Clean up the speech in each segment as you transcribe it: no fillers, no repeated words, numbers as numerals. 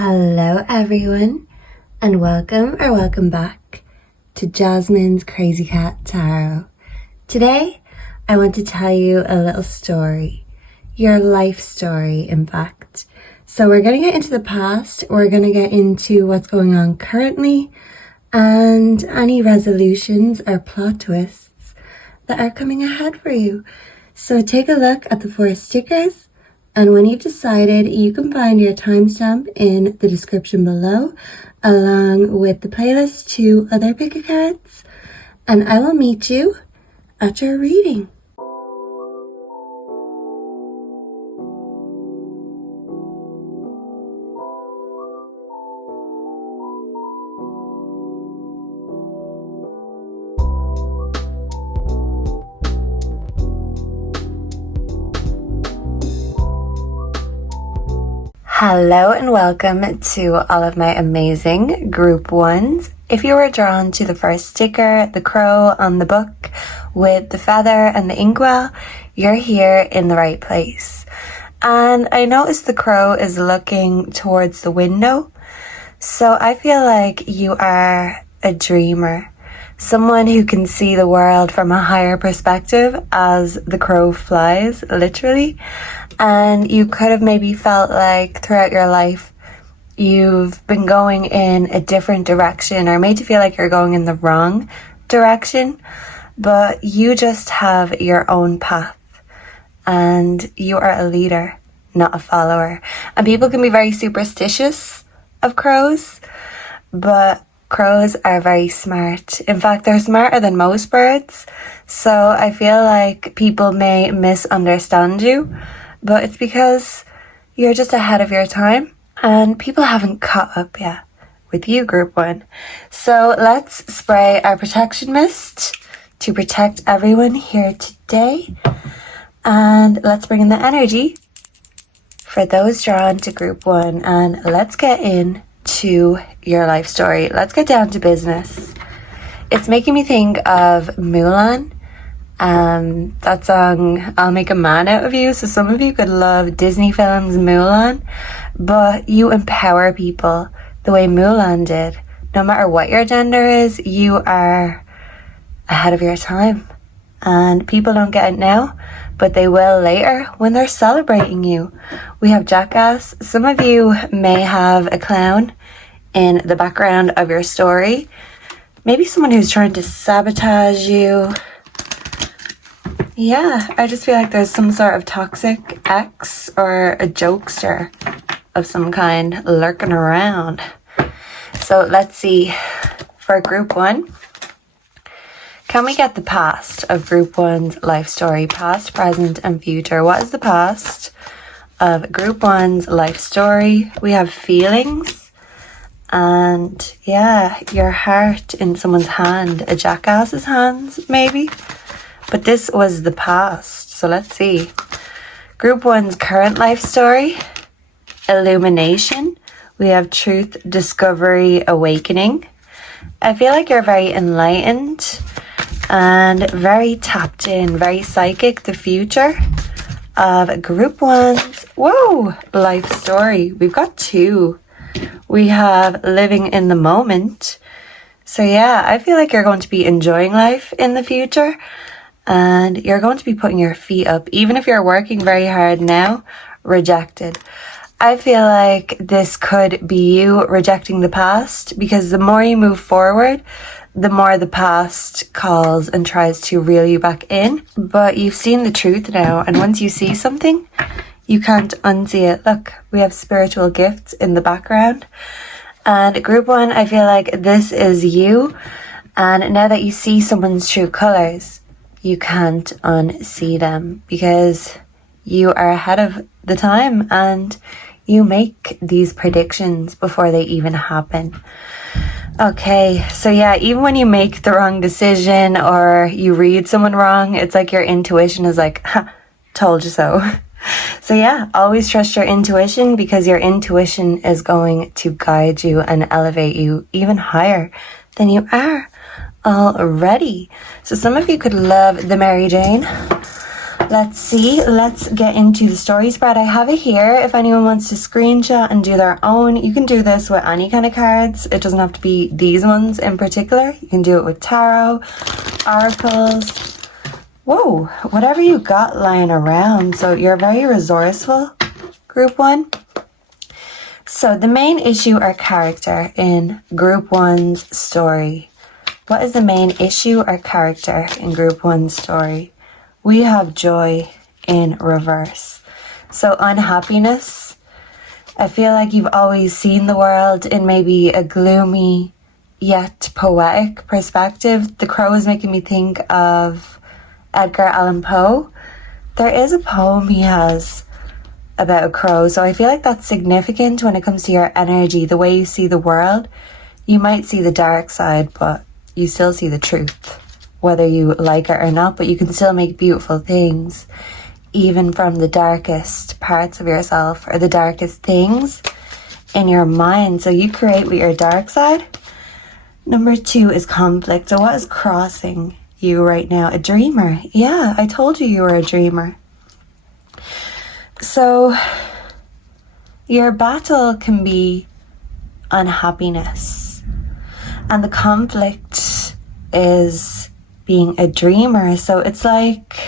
Hello everyone, and welcome back to Jasmine's Crazy Cat Tarot. Today I want to tell you a little story, your life story in fact. So we're going to get into the past, we're going to get into what's going on currently, and any resolutions or plot twists that are coming ahead for you. So take a look at the 4 stickers. And when you've decided, you can find your timestamp in the description below, along with the playlist to other pick-a-cards. And I will meet you at your reading. Hello and welcome to all of my amazing group ones. If you were drawn to the first sticker, the crow on the book with the feather and the inkwell, you're here in the right place. And I noticed the crow is looking towards the window. So I feel like you are a dreamer, someone who can see the world from a higher perspective as the crow flies, literally. And you could have maybe felt like throughout your life you've been going in a different direction or made you feel like you're going in the wrong direction, but you just have your own path and you are a leader, not a follower. And people can be very superstitious of crows, but crows are very smart. In fact, they're smarter than most birds. So I feel like people may misunderstand you, but it's because you're just ahead of your time and people haven't caught up yet with you, group one. So let's spray our protection mist to protect everyone here today. And let's bring in the energy for those drawn to group one. And let's get into your life story. Let's get down to business. It's making me think of Mulan. That song, I'll Make a Man Out of You. So some of you could love Disney films Mulan, but you empower people the way Mulan did. No matter what your gender is, you are ahead of your time. And people don't get it now, but they will later when they're celebrating you. We have Jackass. Some of you may have a clown in the background of your story. Maybe someone who's trying to sabotage you. Yeah, I just feel like there's some sort of toxic ex or a jokester of some kind lurking around. So let's see, for group one, can we get the past of group one's life story? Past, present, and future. What is the past of group one's life story? We have feelings and yeah, your heart in someone's hand, a jackass's hands maybe. But this was the past, so let's see. Group one's current life story, illumination. We have truth, discovery, awakening. I feel like you're very enlightened and very tapped in, very psychic. The future of group one's, life story. We've got 2. We have living in the moment. So yeah, I feel like you're going to be enjoying life in the future. And you're going to be putting your feet up. Even if you're working very hard now, rejected. I feel like this could be you rejecting the past, because the more you move forward, the more the past calls and tries to reel you back in. But you've seen the truth now, and once you see something, you can't unsee it. Look, we have spiritual gifts in the background. And group one, I feel like this is you. And now that you see someone's true colors, you can't unsee them because you are ahead of the time and you make these predictions before they even happen. Okay, so yeah, even when you make the wrong decision or you read someone wrong, it's like your intuition is like, ha, told you so. So yeah, always trust your intuition, because your intuition is going to guide you and elevate you even higher than you are already. So some of you could love the Mary Jane. Let's see, let's get into the story spread. I have it here. If anyone wants to screenshot and do their own, you can do this with any kind of cards. It doesn't have to be these ones in particular. You can do it with tarot, oracles, whoa, whatever you got lying around. So you're very resourceful, group one. So the main issue or character in group one's story. What is the main issue or character in group one's story? We have joy in reverse. So unhappiness. I feel like you've always seen the world in maybe a gloomy yet poetic perspective. The Crow is making me think of Edgar Allan Poe. There is a poem he has about a crow, so I feel like that's significant when it comes to your energy, the way you see the world. You might see the dark side, but you still see the truth, whether you like it or not, but you can still make beautiful things, even from the darkest parts of yourself or the darkest things in your mind. So you create with your dark side. Number 2 is conflict. So what is crossing you right now? A dreamer. Yeah, I told you were a dreamer. So your battle can be unhappiness, and the conflict is being a dreamer. So it's like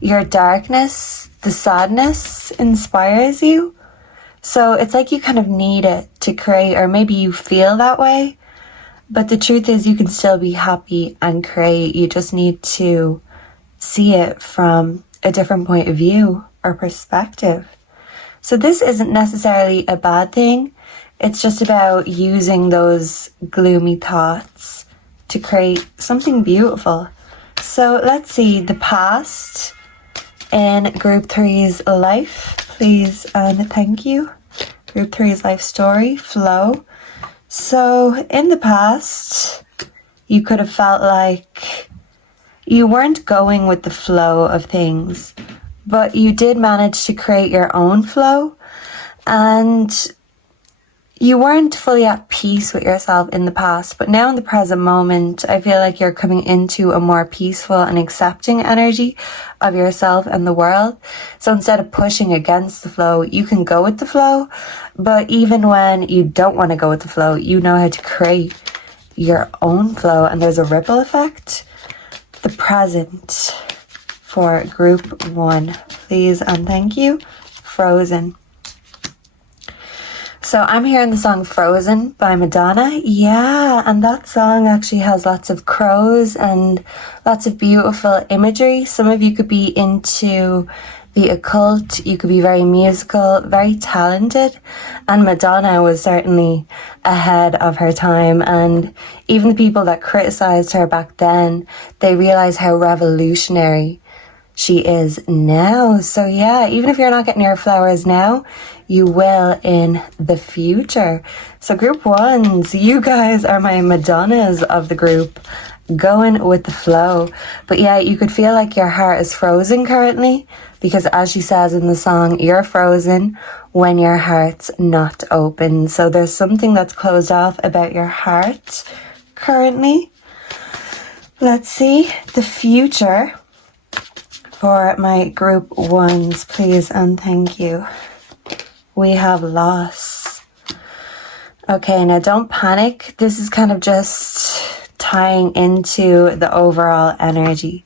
your darkness, the sadness inspires you. So it's like you kind of need it to create, or maybe you feel that way. But the truth is you can still be happy and create. You just need to see it from a different point of view or perspective. So this isn't necessarily a bad thing. It's just about using those gloomy thoughts to create something beautiful. So let's see the past in group 3's life, please and thank you. Group 3's life story, flow. So in the past, you could have felt like you weren't going with the flow of things, but you did manage to create your own flow, and you weren't fully at peace with yourself in the past. But now in the present moment, I feel like you're coming into a more peaceful and accepting energy of yourself and the world. So instead of pushing against the flow, you can go with the flow. But even when you don't want to go with the flow, you know how to create your own flow, and there's a ripple effect. The present for group 1, please and thank you. Frozen. So I'm hearing the song Frozen by Madonna. Yeah, and that song actually has lots of crows and lots of beautiful imagery. Some of you could be into the occult. You could be very musical, very talented. And Madonna was certainly ahead of her time. And even the people that criticized her back then, they realized how revolutionary she is now. So yeah, even if you're not getting your flowers now, you will in the future. So group 1s, you guys are my Madonnas of the group, going with the flow. But yeah, you could feel like your heart is frozen currently, because as she says in the song, you're frozen when your heart's not open. So there's something that's closed off about your heart currently. Let's see the future for my group 1s, please and thank you. We have loss. Okay, now don't panic. This is kind of just tying into the overall energy.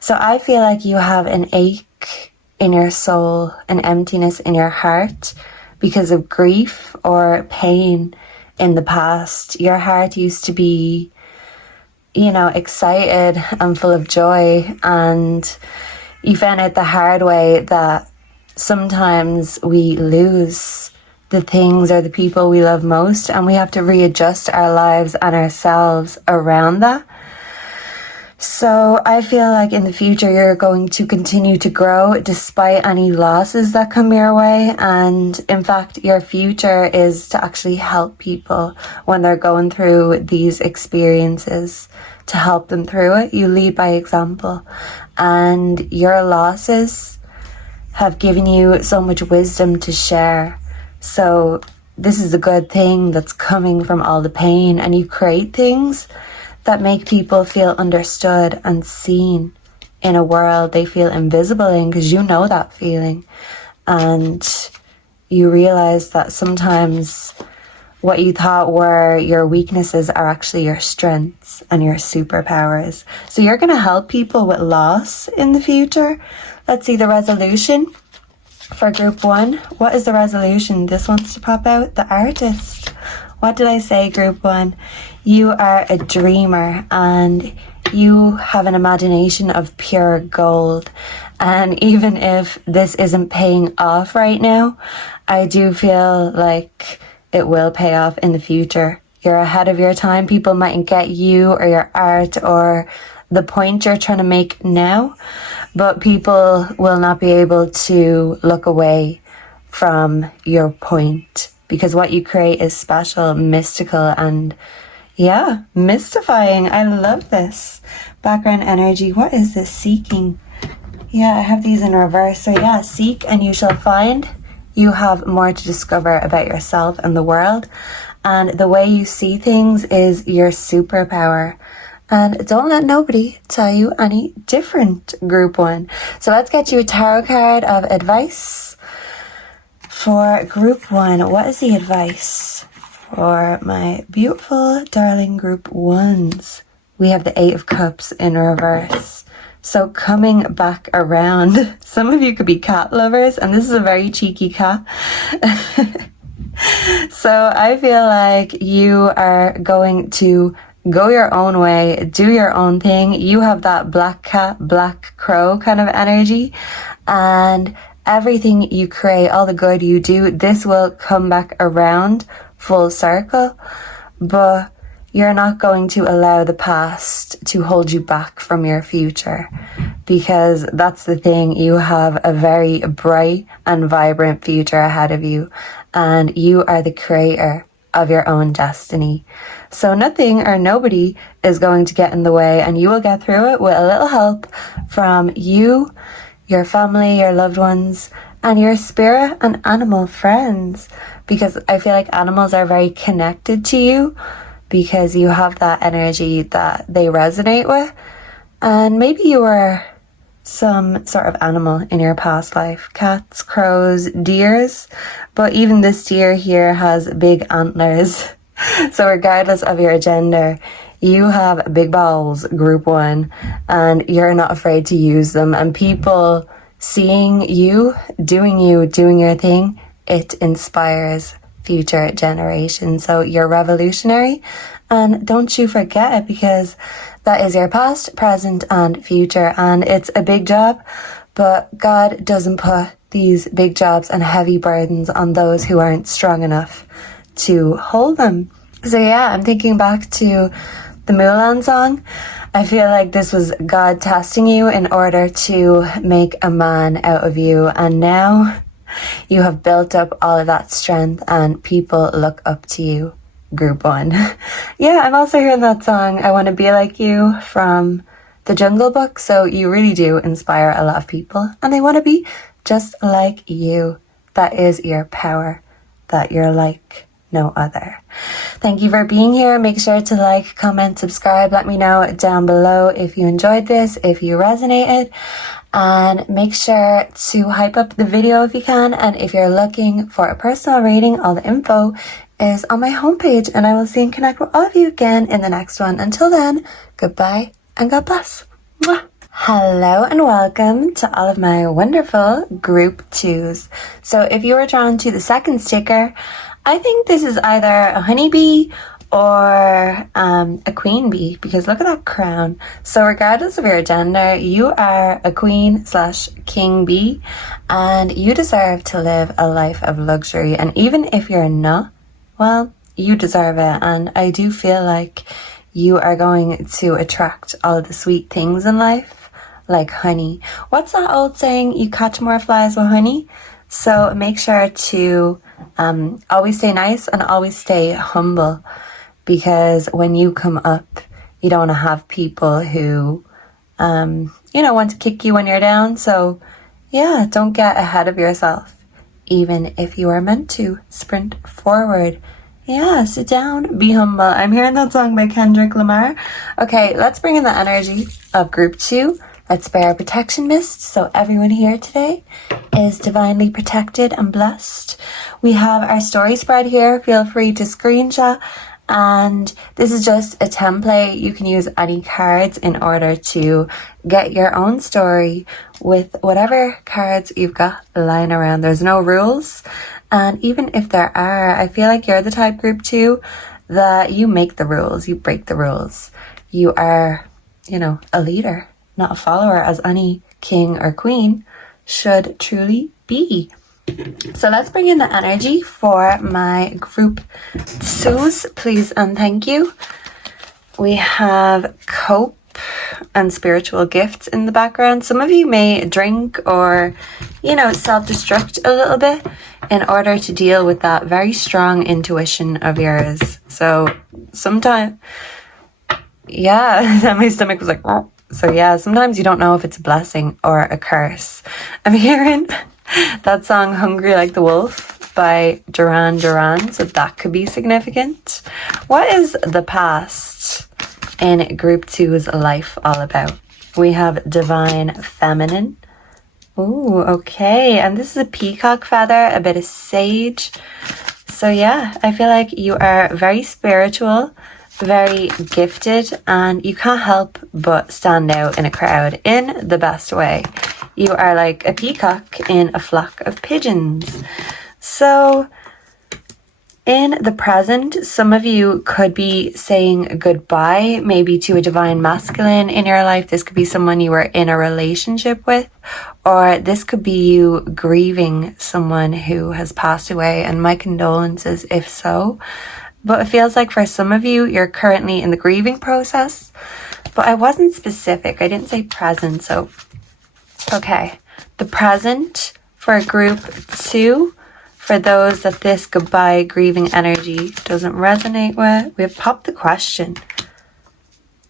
So I feel like you have an ache in your soul, an emptiness in your heart because of grief or pain in the past. Your heart used to be, excited and full of joy, and you found out the hard way that sometimes we lose the things or the people we love most, and we have to readjust our lives and ourselves around that. So I feel like in the future you're going to continue to grow despite any losses that come your way, and in fact your future is to actually help people when they're going through these experiences, to help them through it. You lead by example, and your losses have given you so much wisdom to share. So this is a good thing that's coming from all the pain, and you create things that make people feel understood and seen in a world they feel invisible in, because you know that feeling. And you realize that sometimes what you thought were your weaknesses are actually your strengths and your superpowers. So you're going to help people with loss in the future. Let's see the resolution for group 1. What is the resolution? This wants to pop out. The Artist. What did I say, group 1? You are a dreamer and you have an imagination of pure gold. And even if this isn't paying off right now, I do feel like it will pay off in the future. You're ahead of your time. People mightn't get you or your art or the point you're trying to make now, but people will not be able to look away from your point, because what you create is special, mystical, and yeah, mystifying. I love this. Background energy. What is this? Seeking. Yeah, I have these in reverse. So yeah, seek and you shall find. You have more to discover about yourself and the world. And the way you see things is your superpower. And don't let nobody tell you any different, group 1. So let's get you a tarot card of advice for group 1. What is the advice for my beautiful, darling group 1s? We have the 8 of Cups in reverse. So coming back around, some of you could be cat lovers, and this is a very cheeky cat. So I feel like you are going to go your own way, do your own thing. You have that black cat, black crow kind of energy, and everything you create, all the good you do, this will come back around full circle. But you're not going to allow the past to hold you back from your future, because that's the thing. You have a very bright and vibrant future ahead of you, and you are the creator of your own destiny. So nothing or nobody is going to get in the way, and you will get through it with a little help from you, your family, your loved ones, and your spirit and animal friends, because I feel like animals are very connected to you, because you have that energy that they resonate with. And maybe you were some sort of animal in your past life. Cats, crows, deers. But even this deer here has big antlers. So regardless of your gender, you have big balls, group 1, and you're not afraid to use them. And people seeing you, doing your thing, it inspires future generations. So you're revolutionary, and don't you forget it, because that is your past, present, and future. And it's a big job, but God doesn't put these big jobs and heavy burdens on those who aren't strong enough to hold them. So yeah, I'm thinking back to the Mulan song. I feel like this was God testing you in order to make a man out of you, and now you have built up all of that strength and people look up to you, group 1. Yeah, I'm also hearing that song, I Want to Be Like You, from the Jungle Book. So you really do inspire a lot of people, and they want to be just like you. That is your power, that you're like no other. Thank you for being here. Make sure to like, comment, subscribe. Let me know down below if you enjoyed this, if you resonated. And make sure to hype up the video if you can. And if you're looking for a personal reading, all the info is on my homepage. And I will see and connect with all of you again in the next one. Until then, goodbye and God bless. Mwah. Hello and welcome to all of my wonderful group 2s. So if you were drawn to the second sticker, I think this is either a honeybee or a queen bee, because look at that crown. So regardless of your gender, you are a queen/king bee, and you deserve to live a life of luxury. And even if you're not, well, you deserve it. And I do feel like you are going to attract all of the sweet things in life, like honey. What's that old saying? You catch more flies with honey. So make sure to always stay nice and always stay humble, because when you come up, you don't want to have people who, want to kick you when you're down. So yeah, don't get ahead of yourself, even if you are meant to sprint forward. Yeah, sit down, be humble. I'm hearing that song by Kendrick Lamar. Okay, let's bring in the energy of group 2. Let's spray our protection mist so everyone here today is divinely protected and blessed. We have our story spread here. Feel free to screenshot. And this is just a template. You can use any cards in order to get your own story with whatever cards you've got lying around. There's no rules. And even if there are, I feel like you're the type group 2 that you make the rules, you break the rules. You are, a leader, not a follower, as any king or queen should truly be. So let's bring in the energy for my group 2s, please and thank you. We have cope and spiritual gifts in the background. Some of you may drink or, self-destruct a little bit in order to deal with that very strong intuition of yours. So sometimes, my stomach was like, oh. So sometimes you don't know if it's a blessing or a curse. I'm hearing that song Hungry Like the Wolf by Duran Duran, so that could be significant. What is the past in group 2's life all about? We have divine feminine. Ooh, okay. And this is a peacock feather, a bit of sage. So I feel like you are very spiritual, very gifted, and you can't help but stand out in a crowd in the best way. You are like a peacock in a flock of pigeons. So in the present, some of you could be saying goodbye, maybe to a divine masculine in your life. This could be someone you were in a relationship with, or this could be you grieving someone who has passed away, and my condolences if so. But it feels like for some of you, you're currently in the grieving process, but I wasn't specific. I didn't say present, so okay. The present for group 2, for those that this goodbye grieving energy doesn't resonate with, we have popped the question.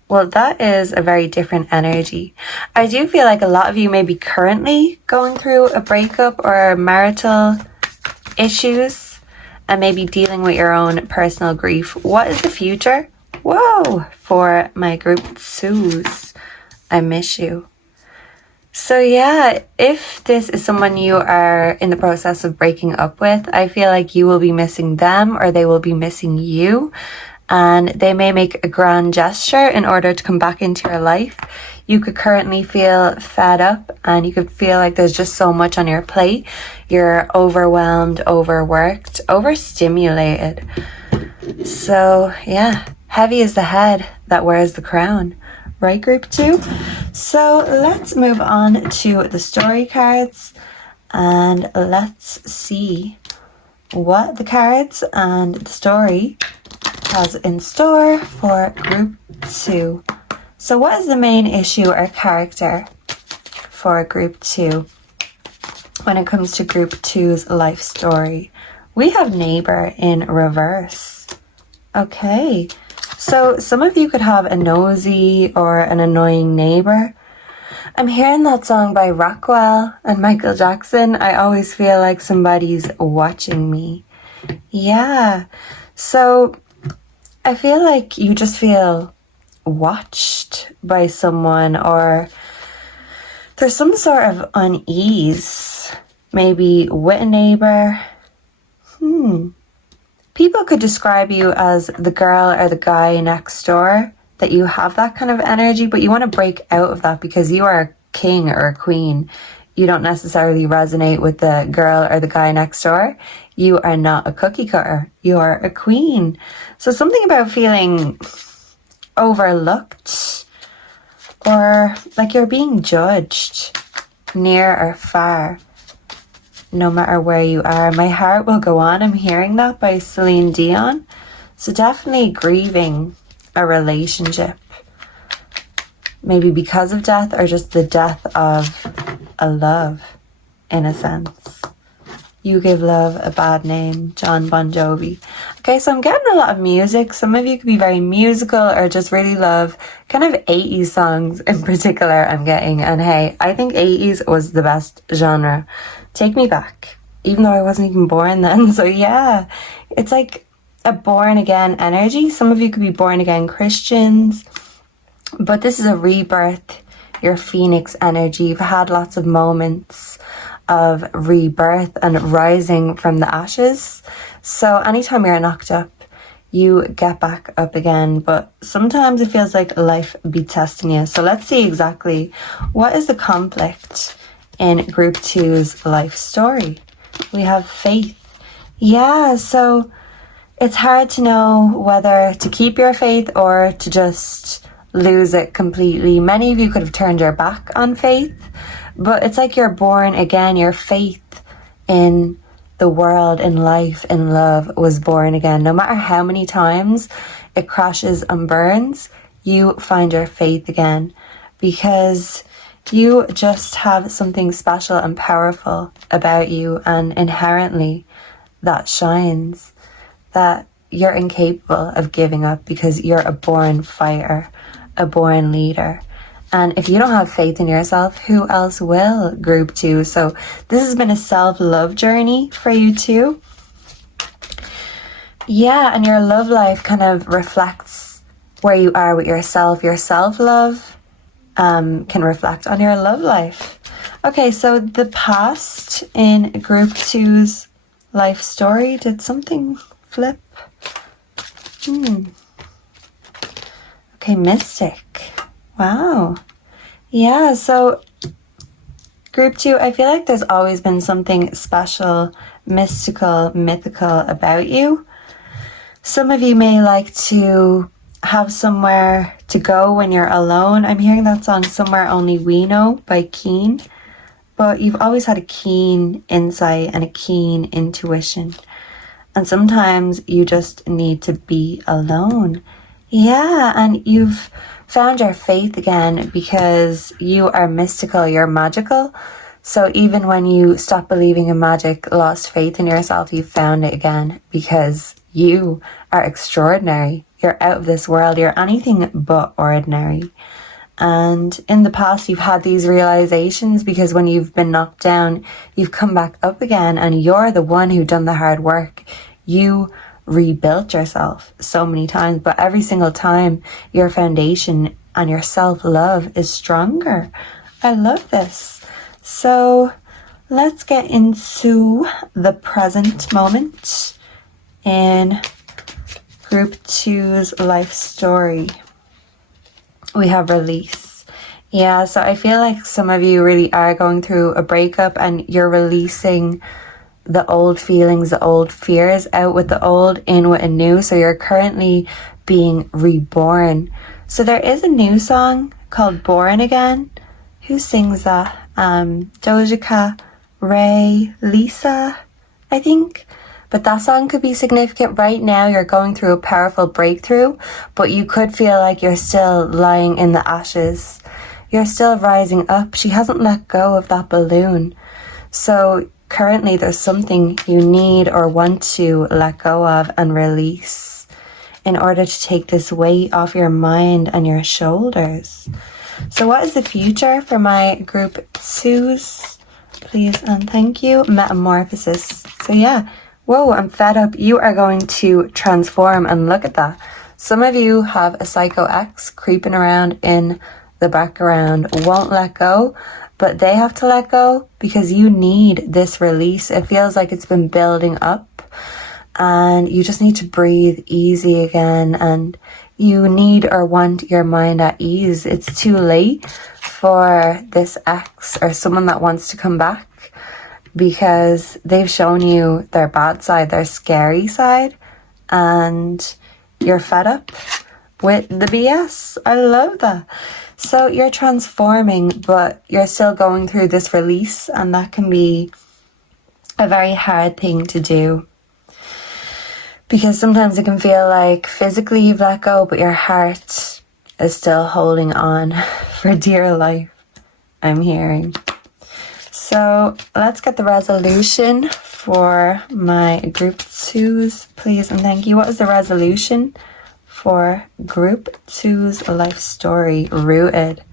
Well, that is a very different energy. I do feel like a lot of you may be currently going through a breakup or marital issues and maybe dealing with your own personal grief. What is the future? Whoa, for my group 2s. I miss you. So if this is someone you are in the process of breaking up with, I feel like you will be missing them or they will be missing you. And they may make a grand gesture in order to come back into your life. You could currently feel fed up and you could feel like there's just so much on your plate. You're overwhelmed, overworked, overstimulated. So heavy is the head that wears the crown. Right, group 2? So let's move on to the story cards and let's see what the cards and the story has in store for group 2. So what is the main issue or character for group 2 when it comes to group 2's life story? We have neighbor in reverse. Okay. So some of you could have a nosy or an annoying neighbor. I'm hearing that song by Rockwell and Michael Jackson. I always feel like somebody's watching me. So I feel like you just feel watched by someone, or there's some sort of unease, maybe with a neighbor. People could describe you as the girl or the guy next door, that you have that kind of energy, but you want to break out of that because you are a king or a queen. You don't necessarily resonate with the girl or the guy next door. You are not a cookie cutter. You are a queen. So something about feeling overlooked or like you're being judged near or far. No matter where you are. My Heart Will Go On. I'm hearing that by Celine Dion. So definitely grieving a relationship. Maybe because of death or just the death of a love, in a sense. You Give Love a Bad Name, John Bon Jovi. Okay, so I'm getting a lot of music. Some of you could be very musical or just really love kind of 80s songs in particular I'm getting. And hey, I think 80s was the best genre. Take me back, even though I wasn't even born then. So it's like a born again energy. Some of you could be born again Christians, but this is a rebirth your phoenix energy. You've had lots of moments of rebirth and rising from the ashes. So anytime you're knocked up, you get back up again, but sometimes it feels like life be testing you. So let's see exactly what is the conflict in group 2's life story. We have faith. Yeah, so it's hard to know whether to keep your faith or to just lose it completely. Many of you could have turned your back on faith, but it's like you're born again. Your faith in the world, in life, in love was born again. No matter how many times it crashes and burns, you find your faith again, because you just have something special and powerful about you, and inherently that shines, that you're incapable of giving up because you're a born fighter, a born leader. And if you don't have faith in yourself, who else will, group 2? So this has been a self-love journey for you too. Yeah, and your love life kind of reflects where you are with yourself. Your self-love can reflect on your love life. Okay, so the past in group 2's life story, did something flip? Okay, Mystic. Wow. Yeah, so group 2, I feel like there's always been something special, mystical, mythical about you. Some of you may like to have somewhere to go when you're alone. I'm hearing that song Somewhere Only We Know by Keane. But you've always had a keen insight and a keen intuition. And sometimes you just need to be alone. Yeah, and you've found your faith again because you are mystical, you're magical. So even when you stop believing in magic, lost faith in yourself, you found it again because you are extraordinary. You're out of this world. You're anything but ordinary. And in the past, you've had these realizations because when you've been knocked down, you've come back up again, and you're the one who done the hard work. You rebuilt yourself so many times, but every single time your foundation and your self-love is stronger. I love this. So let's get into the present moment in group 2's life story. We have release. Yeah, so I feel like some of you really are going through a breakup and you're releasing the old feelings, the old fears, out with the old, in with a new. So you're currently being reborn. So there is a new song called Born Again. Who sings that? Doja Cat, Ray, Lisa, I think. But that song could be significant. Right now you're going through a powerful breakthrough, but you could feel like you're still lying in the ashes. You're still rising up. She hasn't let go of that balloon. So currently there's something you need or want to let go of and release in order to take this weight off your mind and your shoulders. So what is the future for my group 2s? Please and thank you. Metamorphosis. So yeah. Whoa, I'm fed up. You are going to transform, and look at that. Some of you have a psycho ex creeping around in the background, won't let go, but they have to let go because you need this release. It feels like it's been building up and you just need to breathe easy again, and you need or want your mind at ease. It's too late for this ex or someone that wants to come back, because they've shown you their bad side, their scary side, and you're fed up with the BS. I love that. So you're transforming, but you're still going through this release, and that can be a very hard thing to do, because sometimes it can feel like physically you've let go, but your heart is still holding on for dear life, I'm hearing. So let's get the resolution for my group 2s, please and thank you. What is the resolution for group 2's life story? Rooted.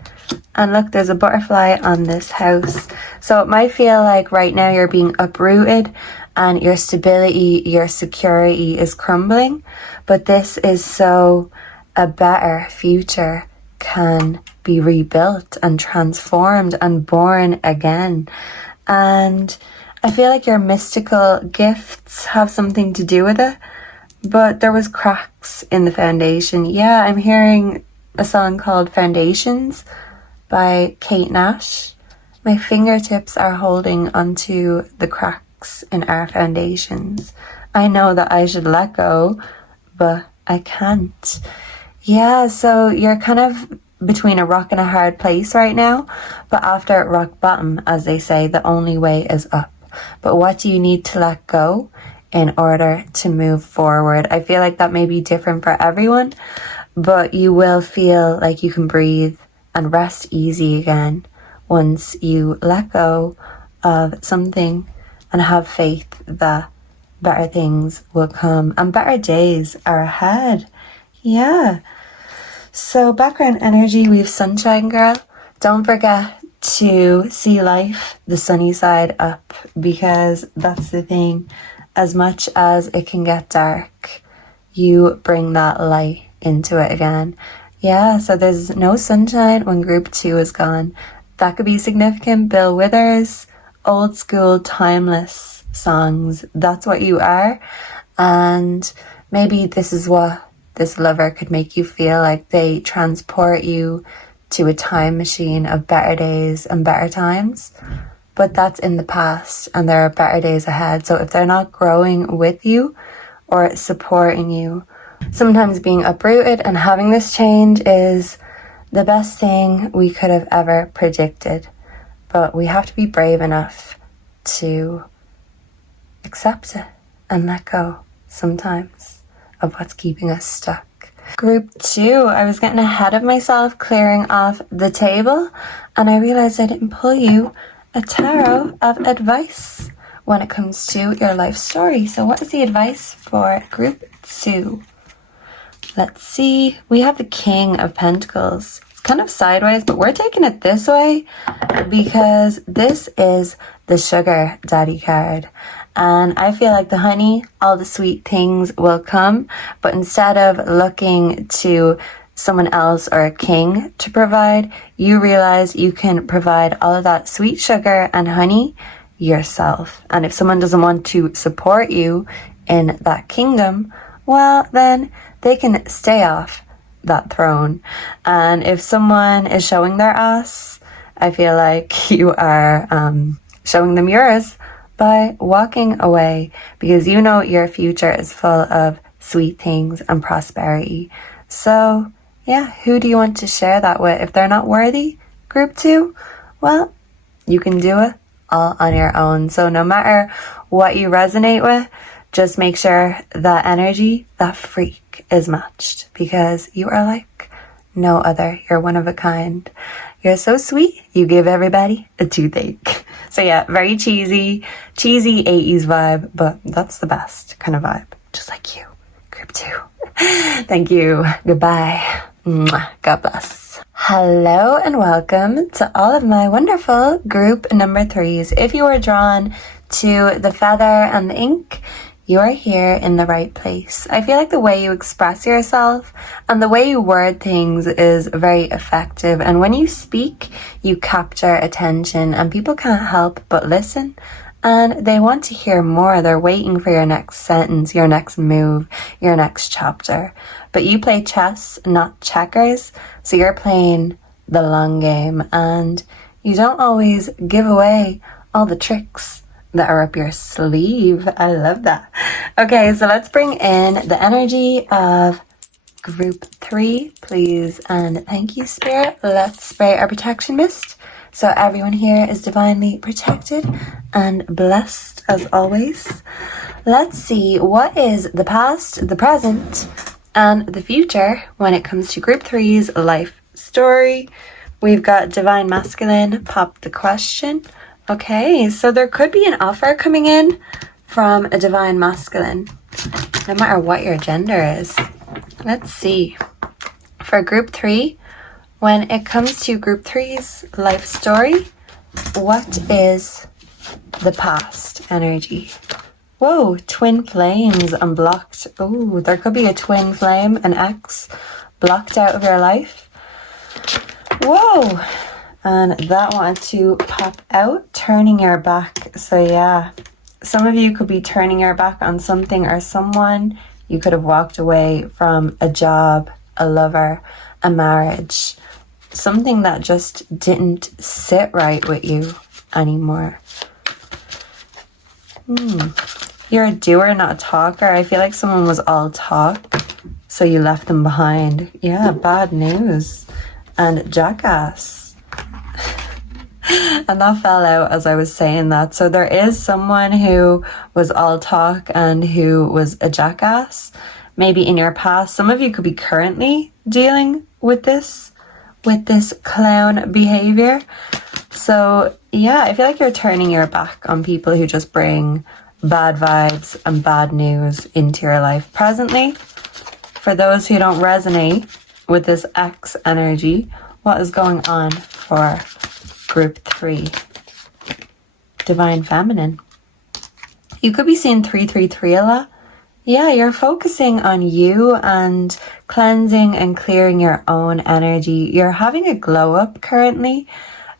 And look, there's a butterfly on this house. So it might feel like right now you're being uprooted and your stability, your security is crumbling. But this is so a better future can be rebuilt and transformed and born again. And I feel like your mystical gifts have something to do with it, but there was cracks in the foundation. Yeah, I'm hearing a song called Foundations by Kate Nash. My fingertips are holding onto the cracks in our foundations. I know that I should let go, but I can't. Yeah, so you're kind of between a rock and a hard place right now, but after rock bottom, as they say, the only way is up. But what do you need to let go in order to move forward? I feel like that may be different for everyone, but you will feel like you can breathe and rest easy again once you let go of something and have faith that better things will come and better days are ahead. Yeah. So background energy, we have Sunshine Girl. Don't forget to see life the sunny side up, because that's the thing. As much as it can get dark, you bring that light into it again. Yeah, so there's no sunshine when group 2 is gone. That could be significant. Bill Withers, old school, timeless songs. That's what you are. And maybe this is what this lover could make you feel like. They transport you to a time machine of better days and better times. But that's in the past and there are better days ahead. So if they're not growing with you or supporting you, sometimes being uprooted and having this change is the best thing we could have ever predicted. But we have to be brave enough to accept it and let go sometimes of what's keeping us stuck. Group 2, I was getting ahead of myself clearing off the table, and I realized I didn't pull you a tarot of advice when it comes to your life story. So what is the advice for group 2? Let's see. We have the King of Pentacles. It's kind of sideways, but we're taking it this way because this is the sugar daddy card. And I feel like the honey, all the sweet things will come. But instead of looking to someone else or a king to provide, you realize you can provide all of that sweet sugar and honey yourself. And if someone doesn't want to support you in that kingdom, well, then they can stay off that throne. And if someone is showing their ass, I feel like you are showing them yours by walking away, because you know your future is full of sweet things and prosperity. So yeah, who do you want to share that with? If they're not worthy, group 2, well, you can do it all on your own. So no matter what you resonate with, just make sure that energy, that freak is matched, because you are like no other. You're one of a kind. You're so sweet. You give everybody a toothache. So yeah, very cheesy 80s vibe, but that's the best kind of vibe. Just like you, group 2. Thank you. Goodbye. Mwah. God bless. Hello and welcome to all of my wonderful group number 3s. If you are drawn to the feather and the ink, you are here in the right place. I feel like the way you express yourself and the way you word things is very effective. And when you speak, you capture attention and people can't help but listen. And they want to hear more. They're waiting for your next sentence, your next move, your next chapter. But you play chess, not checkers. So you're playing the long game. And you don't always give away all the tricks that are up your sleeve. I love that. Okay, so let's bring in the energy of group 3, please. And thank you, Spirit. Let's spray our protection mist so everyone here is divinely protected and blessed as always. Let's see, what is the past, the present, and the future when it comes to group 3's life story? We've got Divine Masculine, pop the question. Okay, so there could be an offer coming in from a Divine Masculine, no matter what your gender is. Let's see. For group 3, when it comes to group 3's life story, what is the past energy? Whoa, twin flames unblocked. Oh, there could be a twin flame, an ex blocked out of your life. Whoa! And that wanted to pop out, turning your back. So yeah, some of you could be turning your back on something or someone. You could have walked away from a job, a lover, a marriage, something that just didn't sit right with you anymore. You're a doer, not a talker. I feel like someone was all talk, so you left them behind. Yeah, bad news. And jackass. And that fell out as I was saying that. So there is someone who was all talk and who was a jackass. Maybe in your past. Some of you could be currently dealing with this clown behavior. So yeah, I feel like you're turning your back on people who just bring bad vibes and bad news into your life. Presently, for those who don't resonate with this X energy, what is going on for group 3? Divine Feminine. You could be seeing 333 a lot. Yeah, you're focusing on you and cleansing and clearing your own energy. You're having a glow up currently,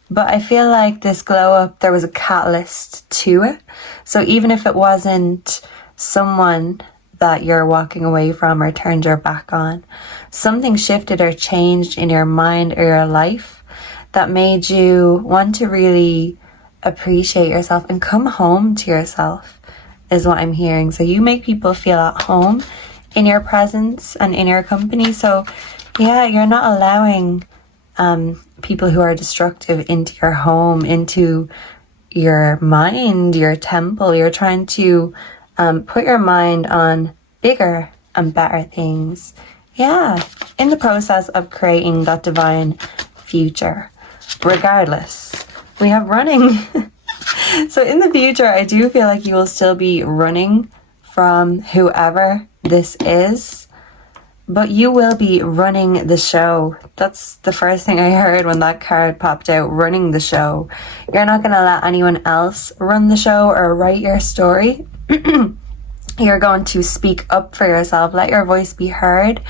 but I feel like this glow up, there was a catalyst to it. So even if it wasn't someone that you're walking away from or turned your back on, something shifted or changed in your mind or your life that made you want to really appreciate yourself and come home to yourself, is what I'm hearing. So you make people feel at home in your presence and in your company. So yeah, you're not allowing people who are destructive into your home, into your mind, your temple. You're trying to put your mind on bigger and better things. Yeah, in the process of creating that divine future. Regardless, we have running. So in the future, I do feel like you will still be running from whoever this is, but you will be running the show. That's the first thing I heard when that card popped out, running the show. You're not going to let anyone else run the show or write your story. You're going to speak up for yourself, let your voice be heard.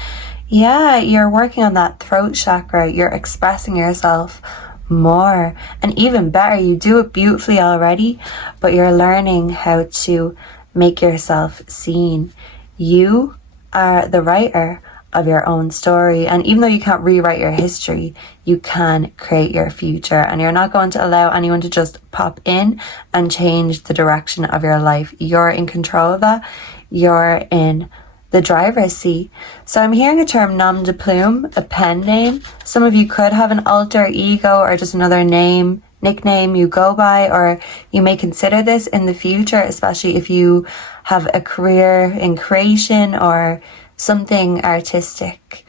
Yeah, you're working on that throat chakra. You're expressing yourself more, and even better, you do it beautifully already, but you're learning how to make yourself seen. You are the writer of your own story, and even though you can't rewrite your history, you can create your future, and you're not going to allow anyone to just pop in and change the direction of your life. You're in control of that. You're in the driver's seat. So I'm hearing a term, nom de plume, a pen name. Some of you could have an alter ego or just another name, nickname you go by, or you may consider this in the future, especially if you have a career in creation or something artistic.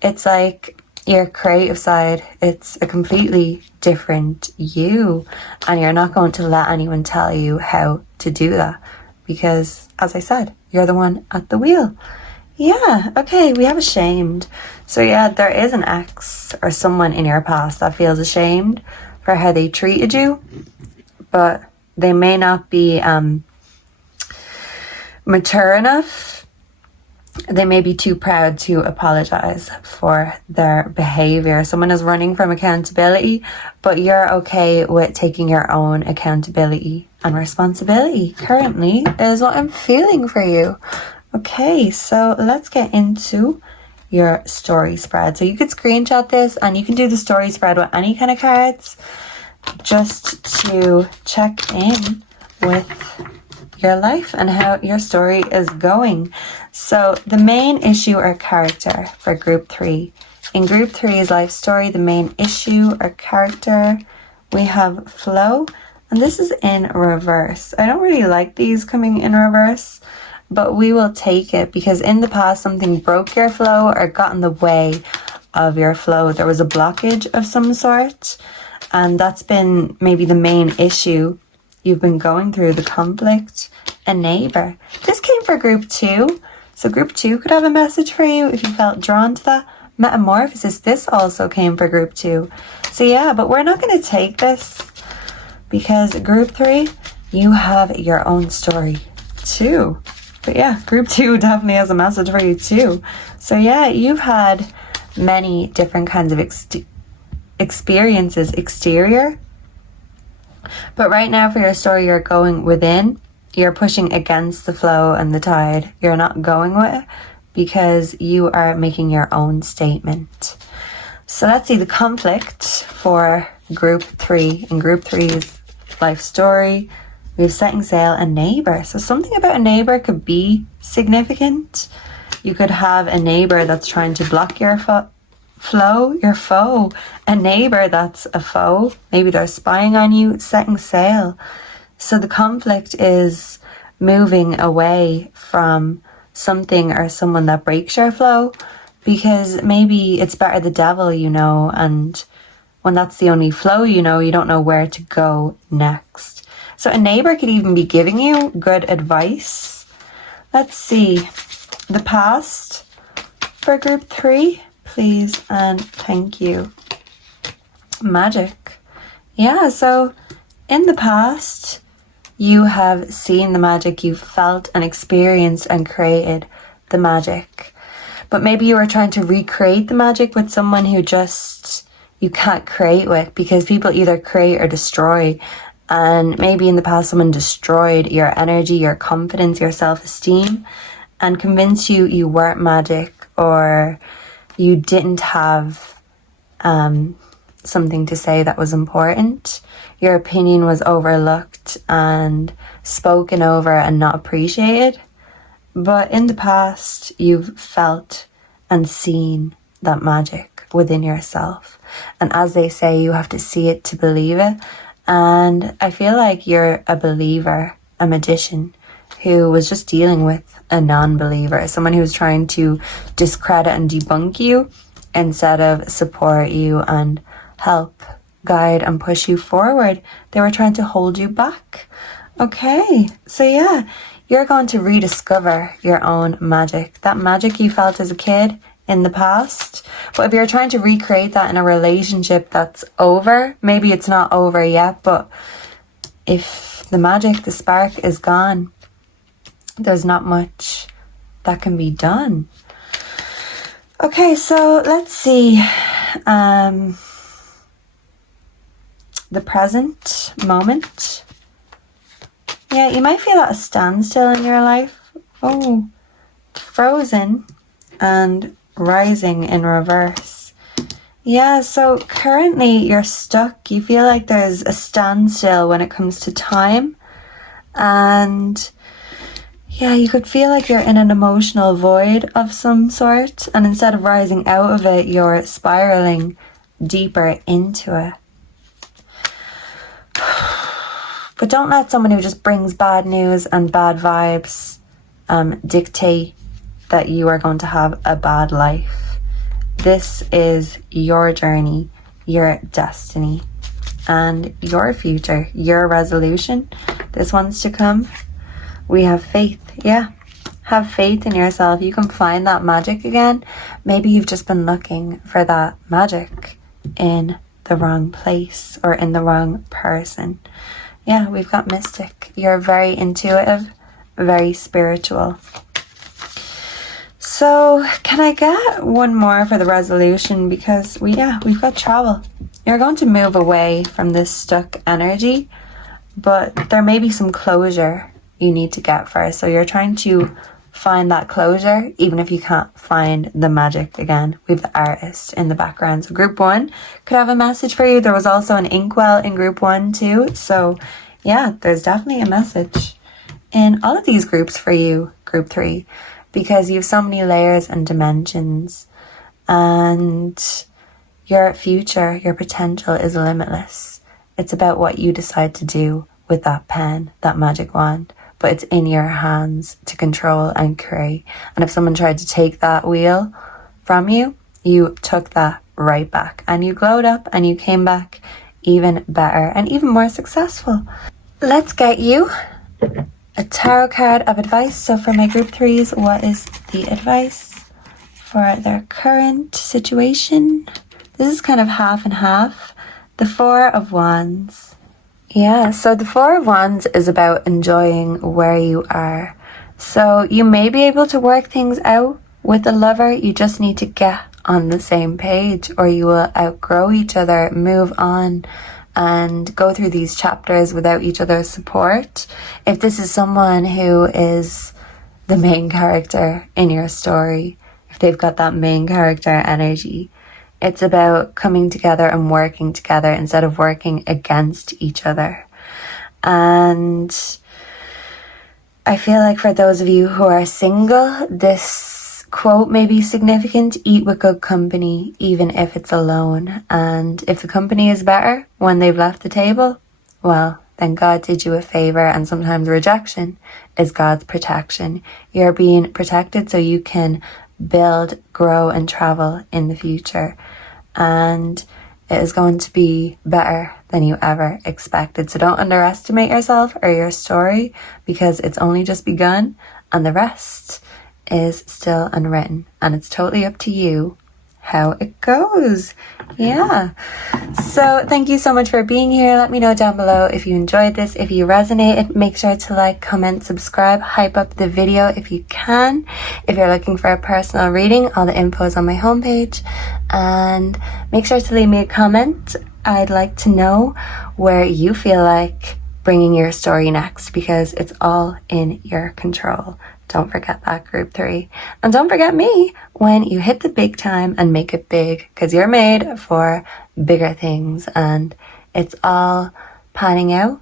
It's like your creative side, it's a completely different you, and you're not going to let anyone tell you how to do that, because as I said, you're the one at the wheel. Yeah, okay, we have ashamed. So yeah, there is an ex or someone in your past that feels ashamed for how they treated you, but they may not be mature enough. They may be too proud to apologize for their behavior. Someone is running from accountability, but you're okay with taking your own accountability and responsibility currently, is what I'm feeling for you. Okay, so let's get into your story spread. So you could screenshot this and you can do the story spread with any kind of cards just to check in with your life and how your story is going. So the main issue or character for group 3. In group 3's life story, the main issue or character, we have flow, and this is in reverse. I don't really like these coming in reverse, but we will take it because in the past something broke your flow or got in the way of your flow. There was a blockage of some sort, and that's been maybe the main issue you've been going through, the conflict. A neighbor. This came for group 2. So group 2 could have a message for you if you felt drawn to that. Metamorphosis, this also came for group 2. So yeah, but we're not going to take this because group 3, you have your own story too. But yeah, group 2 definitely has a message for you too. So yeah, you've had many different kinds of experiences exterior. But right now for your story, you're going within. You're pushing against the flow and the tide. You're not going with it because you are making your own statement. So let's see the conflict for group 3. In group 3's life story, we have setting sail and neighbor. So something about a neighbor could be significant. You could have a neighbor that's trying to block your flow, your foe. A neighbor that's a foe. Maybe they're spying on you, setting sail. So the conflict is moving away from something or someone that breaks your flow, because maybe it's better the devil, you know, and when that's the only flow, you know, you don't know where to go next. So a neighbor could even be giving you good advice. Let's see. The past for group 3, please and thank you. Magic. Yeah, so in the past, you have seen the magic, you've felt and experienced and created the magic. But maybe you were trying to recreate the magic with someone who just you can't create with, because people either create or destroy. And maybe in the past someone destroyed your energy, your confidence, your self-esteem, and convinced you you weren't magic, or you didn't have something to say that was important. Your opinion was overlooked and spoken over and not appreciated. But in the past, you've felt and seen that magic within yourself. And as they say, you have to see it to believe it. And I feel like you're a believer, a magician, who was just dealing with a non-believer, someone who was trying to discredit and debunk you instead of support you and help, guide and push you forward. They were trying to hold you back. Okay, so yeah, you're going to rediscover your own magic, that magic you felt as a kid in the past. But if you're trying to recreate that in a relationship that's over, maybe it's not over yet, but if the magic, the spark is gone, there's not much that can be done. Okay, so let's see. The present moment. Yeah, you might feel at a standstill in your life. Oh, frozen and rising in reverse. Yeah, so currently you're stuck. You feel like there's a standstill when it comes to time. And yeah, you could feel like you're in an emotional void of some sort. And instead of rising out of it, you're spiraling deeper into it. But don't let someone who just brings bad news and bad vibes dictate that you are going to have a bad life. This is your journey, your destiny, and your future, your resolution. This one's to come. We have faith. Yeah, have faith in yourself. You can find that magic again. Maybe you've just been looking for that magic in the wrong place or in the wrong person. Yeah, we've got mystic. You're very intuitive, very spiritual. So can I get one more for the resolution? Because we've got travel. You're going to move away from this stuck energy, but there may be some closure you need to get first. So you're trying to find that closure, even if you can't find the magic again. We have the artist in the background. So group 1 could have a message for you. There was also an inkwell in group 1 too. So yeah, there's definitely a message in all of these groups for you, group 3, because you have so many layers and dimensions, and your future, your potential is limitless. It's about what you decide to do with that pen, that magic wand. But it's in your hands to control and create. And if someone tried to take that wheel from you, you took that right back. And you glowed up and you came back even better and even more successful. Let's get you a tarot card of advice. So for my group 3s, what is the advice for their current situation? This is kind of half and half. The 4 of Wands. Yeah, so the 4 of Wands is about enjoying where you are. So you may be able to work things out with a lover. You just need to get on the same page, or you will outgrow each other, move on, and go through these chapters without each other's support. If this is someone who is the main character in your story, if they've got that main character energy, it's about coming together and working together instead of working against each other. And I feel like for those of you who are single, this quote may be significant. Eat with good company, even if it's alone. And if the company is better when they've left the table, well, then God did you a favor. And sometimes rejection is God's protection. You're being protected so you can build, grow, and travel in the future. And it is going to be better than you ever expected. So don't underestimate yourself or your story, because it's only just begun and the rest is still unwritten. And it's totally up to you how it goes. Yeah. So thank you so much for being here. Let me know down below if you enjoyed this, if you resonated. Make sure to like, comment, subscribe, hype up the video if you can. If you're looking for a personal reading, all the info is on my homepage. And make sure to leave me a comment. I'd like to know where you feel like bringing your story next, because it's all in your control. Don't forget that group 3. And don't forget me when you hit the big time and make it big, because you're made for bigger things and it's all panning out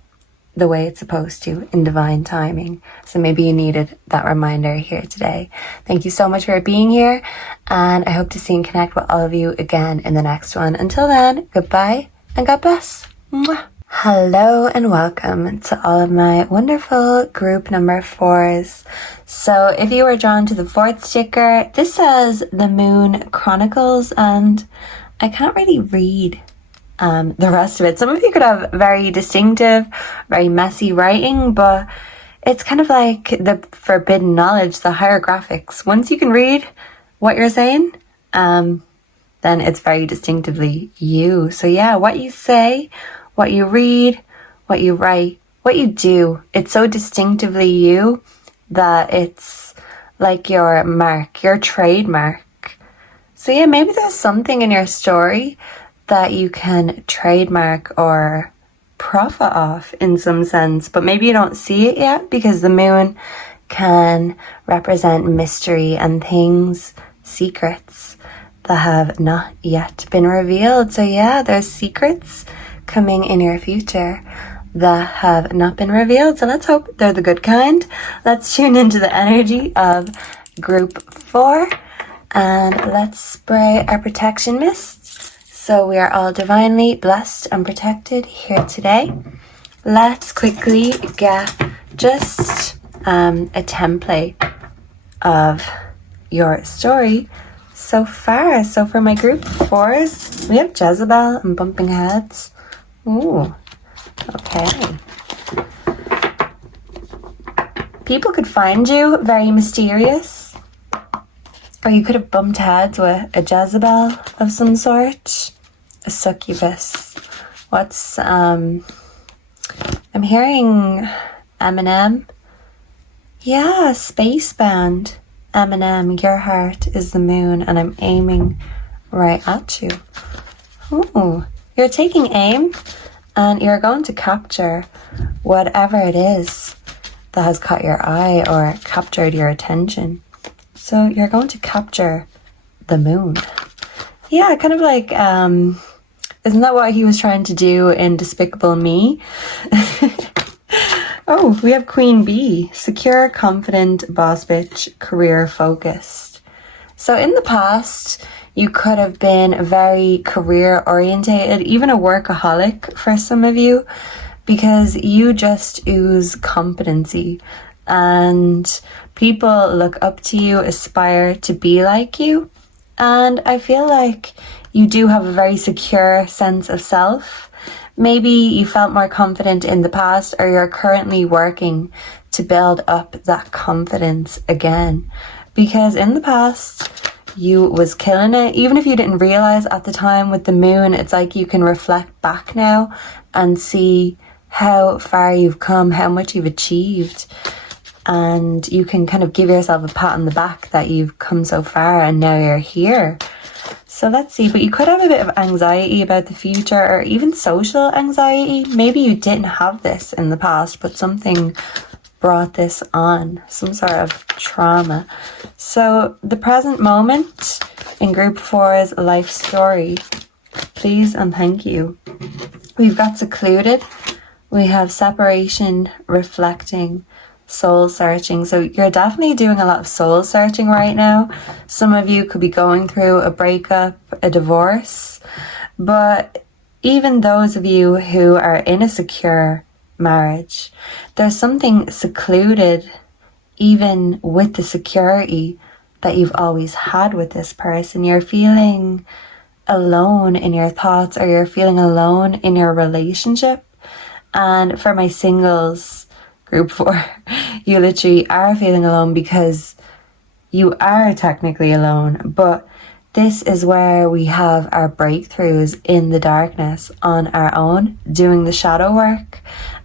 the way it's supposed to in divine timing. So maybe you needed that reminder here today. Thank you so much for being here, and I hope to see and connect with all of you again in the next one. Until then, goodbye and God bless. Mwah. Hello and welcome to all of my wonderful group number 4s. So if you were drawn to the 4th sticker, this says The Moon Chronicles, and I can't really read the rest of it. Some of you could have very distinctive, very messy writing, but it's kind of like the forbidden knowledge, the hieroglyphics. Once you can read what you're saying, then it's very distinctively you. So yeah, what you say, what you read, what you write, what you do, it's so distinctively you that it's like your mark, your trademark. So yeah, maybe there's something in your story that you can trademark or profit off in some sense, but maybe you don't see it yet, because the moon can represent mystery and things, secrets that have not yet been revealed. So yeah, there's secrets coming in your future that have not been revealed. So let's hope they're the good kind. Let's tune into the energy of group 4 and let's spray our protection mists. So we are all divinely blessed and protected here today. Let's quickly get just a template of your story so far. So for my group 4s, we have Jezebel and bumping heads. Ooh, okay. People could find you very mysterious, or you could have bumped heads with a Jezebel of some sort, a succubus. What's, I'm hearing Eminem. Yeah, Spacebound. Eminem, your heart is the moon, and I'm aiming right at you. Ooh, you're taking aim, and you're going to capture whatever it is that has caught your eye or captured your attention. So you're going to capture the moon. Yeah, kind of like, isn't that what he was trying to do in Despicable Me? Oh, we have Queen Bee. Secure, confident, boss bitch, career focused. So in the past, you could have been very career orientated, even a workaholic for some of you, because you just ooze competency and people look up to you, aspire to be like you. And I feel like you do have a very secure sense of self. Maybe you felt more confident in the past, or you're currently working to build up that confidence again. Because in the past, you was killing it. Even if you didn't realize at the time with the moon, it's like you can reflect back now and see how far you've come, how much you've achieved. And you can kind of give yourself a pat on the back that you've come so far and now you're here. So let's see, but you could have a bit of anxiety about the future, or even social anxiety. Maybe you didn't have this in the past, but something brought this on, some sort of trauma. So the present moment in group 4's life story, please and thank you. We've got secluded, we have separation, reflecting, soul searching. So you're definitely doing a lot of soul searching right now. Some of you could be going through a breakup, a divorce, but even those of you who are in a secure marriage, there's something secluded even with the security that you've always had with this person. You're feeling alone in your thoughts, or you're feeling alone in your relationship. And for my singles, group 4, you literally are feeling alone because you are technically alone, but this is where we have our breakthroughs in the darkness on our own, doing the shadow work.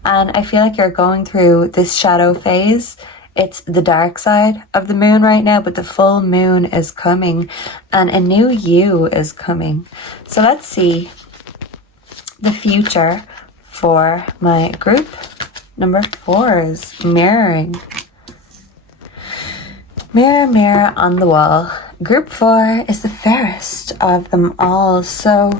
And I feel like you're going through this shadow phase. It's the dark side of the moon right now, but the full moon is coming and a new you is coming. So let's see the future for my group number 4's mirroring. Mirror, mirror on the wall. Group 4 is the fairest of them all. So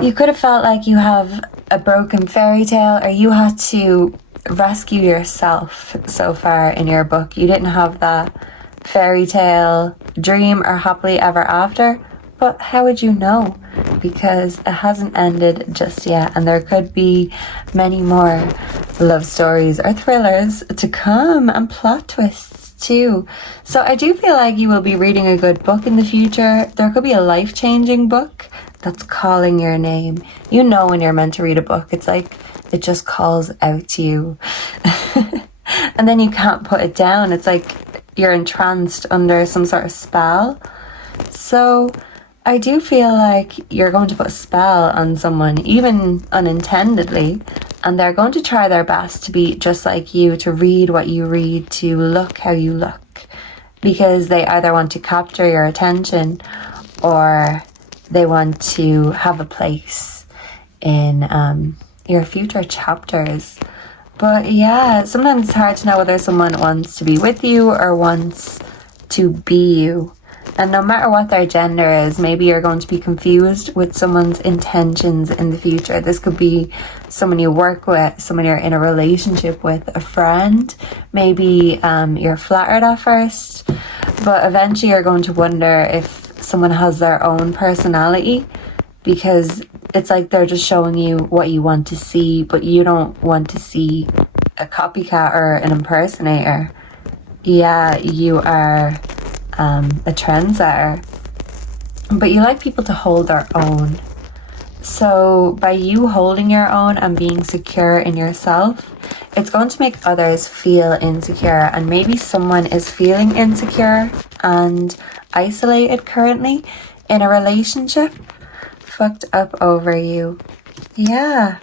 you could have felt like you have a broken fairy tale, or you had to rescue yourself so far in your book. You didn't have that fairy tale dream or happily ever after. But how would you know? Because it hasn't ended just yet, and there could be many more love stories or thrillers to come, and plot twists too. So I do feel like you will be reading a good book in the future. There could be a life-changing book that's calling your name. You know when you're meant to read a book, it's like it just calls out to you. And then you can't put it down. It's like you're entranced under some sort of spell. So I do feel like you're going to put a spell on someone, even unintendedly, and they're going to try their best to be just like you, to read what you read, to look how you look, because they either want to capture your attention or they want to have a place in your future chapters. But yeah, sometimes it's hard to know whether someone wants to be with you or wants to be you. And no matter what their gender is, maybe you're going to be confused with someone's intentions in the future. This could be someone you work with, someone you're in a relationship with, a friend. Maybe you're flattered at first, but eventually you're going to wonder if someone has their own personality, because it's like they're just showing you what you want to see, but you don't want to see a copycat or an impersonator. Yeah, you are a trendsetter, but you like people to hold their own. So by you holding your own and being secure in yourself, it's going to make others feel insecure, and maybe someone is feeling insecure and isolated currently in a relationship, fucked up over you. Yeah.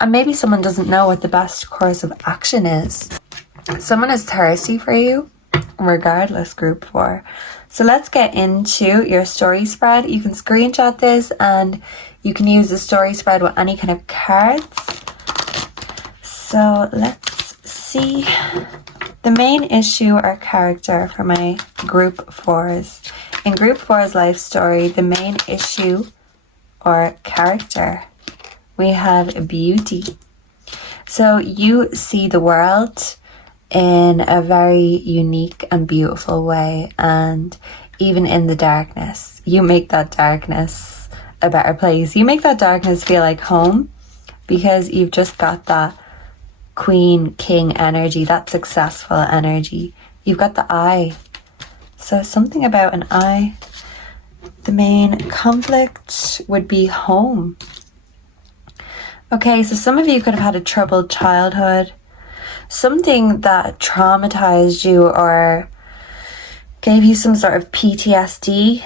And maybe someone doesn't know what the best course of action is. Someone is thirsty for you, regardless, group 4. So let's get into your story spread. You can screenshot this and you can use the story spread with any kind of cards. So let's see. The main issue or character for my group 4s. In group 4's life story, the main issue or character, we have beauty. So you see the world in a very unique and beautiful way, and even in the darkness, you make that darkness a better place. You make that darkness feel like home, because you've just got that queen, king energy, that successful energy. You've got the eye. So something about an eye. The main conflict would be home. Okay, so some of you could have had a troubled childhood. Something that traumatized you or gave you some sort of PTSD.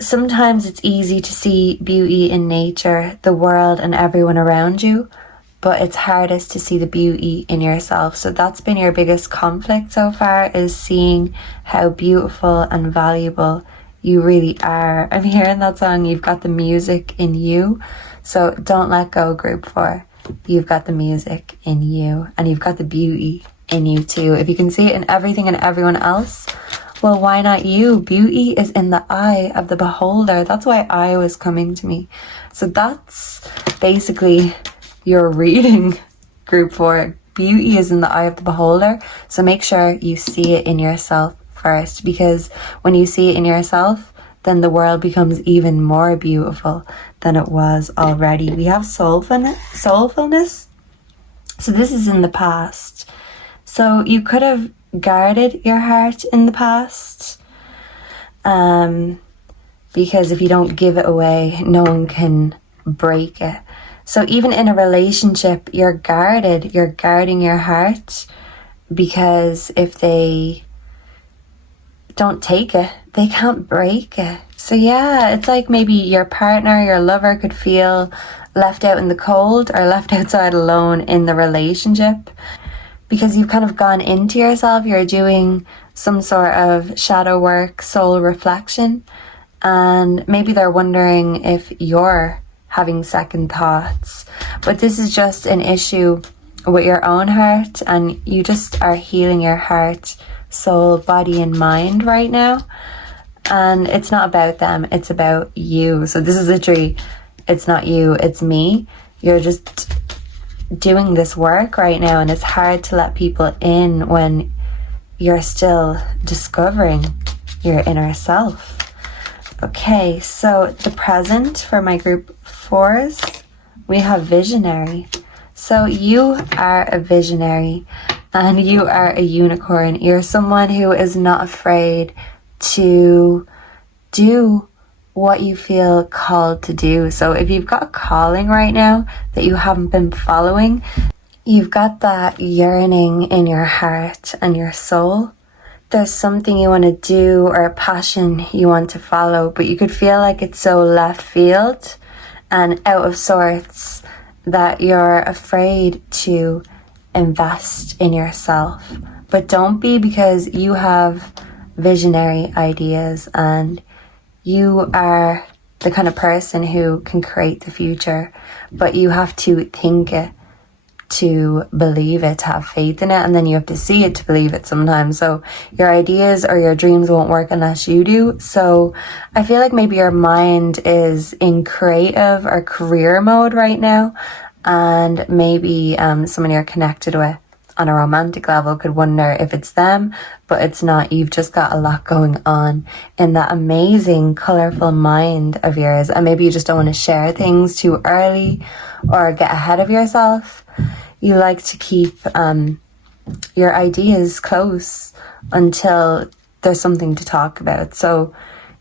Sometimes it's easy to see beauty in nature, the world and everyone around you, but it's hardest to see the beauty in yourself. So that's been your biggest conflict so far, is seeing how beautiful and valuable You really are. I'm hearing that song, You've Got the Music in You. So don't let go, group 4. You've got the music in you, and you've got the beauty in you too. If you can see it in everything and everyone else, well, why not you? Beauty is in the eye of the beholder. That's why I was coming to me. So that's basically your reading, group 4. Beauty is in the eye of the beholder. So make sure you see it in yourself first, because when you see it in yourself, then the world becomes even more beautiful than it was already. We have soulfulness. So this is in the past. So you could have guarded your heart in the past. Because if you don't give it away, no one can break it. So even in a relationship, you're guarded. You're guarding your heart, because if they don't take it, they can't break it. So yeah, it's like maybe your partner, your lover could feel left out in the cold or left outside alone in the relationship, because you've kind of gone into yourself. You're doing some sort of shadow work, soul reflection, and maybe they're wondering if you're having second thoughts. But this is just an issue with your own heart, and you just are healing your heart, soul, body and mind right now. And it's not about them, it's about you. So this is literally, it's not you, it's me. You're just doing this work right now, and it's hard to let people in when you're still discovering your inner self. Okay, so the present for my group 4s, we have visionary. So you are a visionary, and you are a unicorn. You're someone who is not afraid to do what you feel called to do. So if you've got a calling right now that you haven't been following, you've got that yearning in your heart and your soul. There's something you want to do or a passion you want to follow, but you could feel like it's so left field and out of sorts that you're afraid to invest in yourself. But don't be, because you have visionary ideas and you are the kind of person who can create the future, but you have to think it to believe it, to have faith in it, and then you have to see it to believe it sometimes. So your ideas or your dreams won't work unless you do. So I feel like maybe your mind is in creative or career mode right now, and maybe someone you're connected with on a romantic level could wonder if it's them, but it's not. You've just got a lot going on in that amazing, colorful mind of yours, and maybe you just don't want to share things too early or get ahead of yourself. You like to keep your ideas close until there's something to talk about. So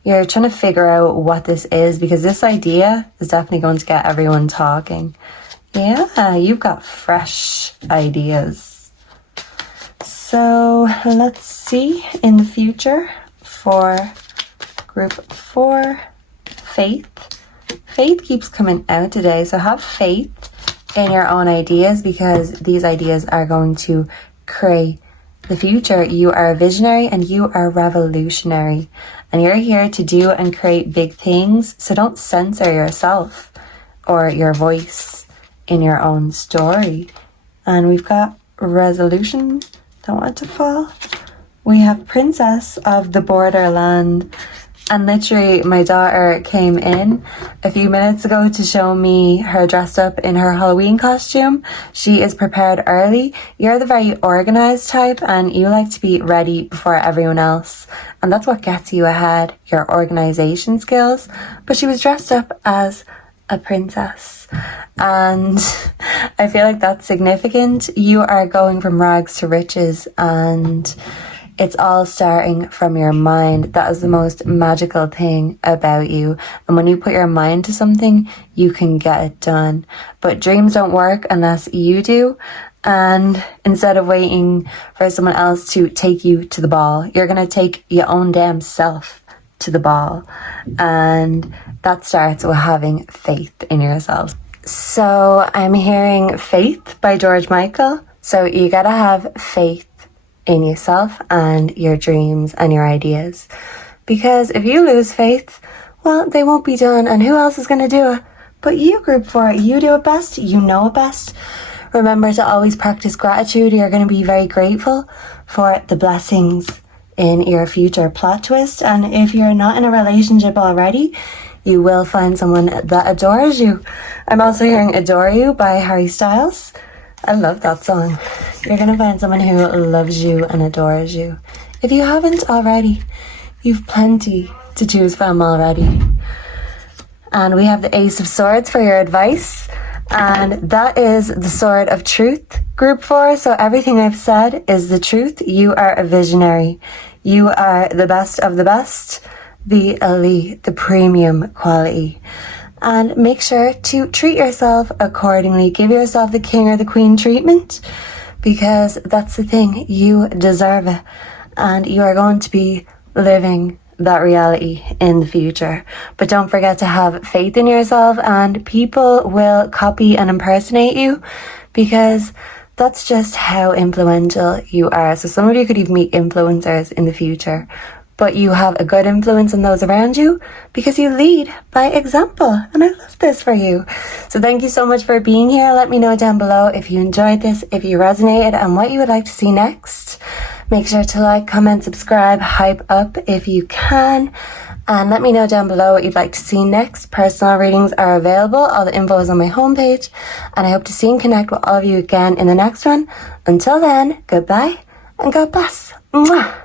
you're trying to figure out what this is, because this idea is definitely going to get everyone talking. Yeah, you've got fresh ideas. So let's see in the future for group 4, faith. Faith keeps coming out today, so have faith in your own ideas, because these ideas are going to create the future. You are a visionary and you are revolutionary, and you're here to do and create big things. So don't censor yourself or your voice in your own story. And we've got resolution, don't want to fall. We have princess of the borderland. And literally, my daughter came in a few minutes ago to show me her dressed up in her Halloween costume. She is prepared early. You're the very organized type, and you like to be ready before everyone else. And that's what gets you ahead, your organization skills. But she was dressed up as a princess. And I feel like that's significant. You are going from rags to riches, and it's all starting from your mind. That is the most magical thing about you. And when you put your mind to something, you can get it done. But dreams don't work unless you do. And instead of waiting for someone else to take you to the ball, you're going to take your own damn self to the ball. And that starts with having faith in yourself. So I'm hearing Faith by George Michael. So you got to have faith in yourself and your dreams and your ideas, Because if you lose faith, well, they won't be done, and who else is going to do it? But you, group 4, you do it best, you know it best. Remember to always practice gratitude. You're going to be very grateful for the blessings in your future plot twist. And if you're not in a relationship already, you will find someone that adores you. I'm also hearing Adore You by Harry Styles. I love that song. You're going to find someone who loves you and adores you. If you haven't already, you've plenty to choose from already. And we have the Ace of Swords for your advice. And that is the Sword of Truth, group 4. So everything I've said is the truth. You are a visionary. You are the best of the best, the elite, the premium quality. And make sure to treat yourself accordingly. Give yourself the king or the queen treatment, because that's the thing. You deserve it. And you are going to be living that reality in the future. But don't forget to have faith in yourself, and people will copy and impersonate you, because that's just how influential you are. So some of you could even meet influencers in the future, but you have a good influence on those around you because you lead by example. And I love this for you. So thank you so much for being here. Let me know down below if you enjoyed this, if you resonated, and what you would like to see next. Make sure to like, comment, subscribe, hype up if you can. And let me know down below what you'd like to see next. Personal readings are available. All the info is on my homepage. And I hope to see and connect with all of you again in the next one. Until then, goodbye and God bless. Mwah.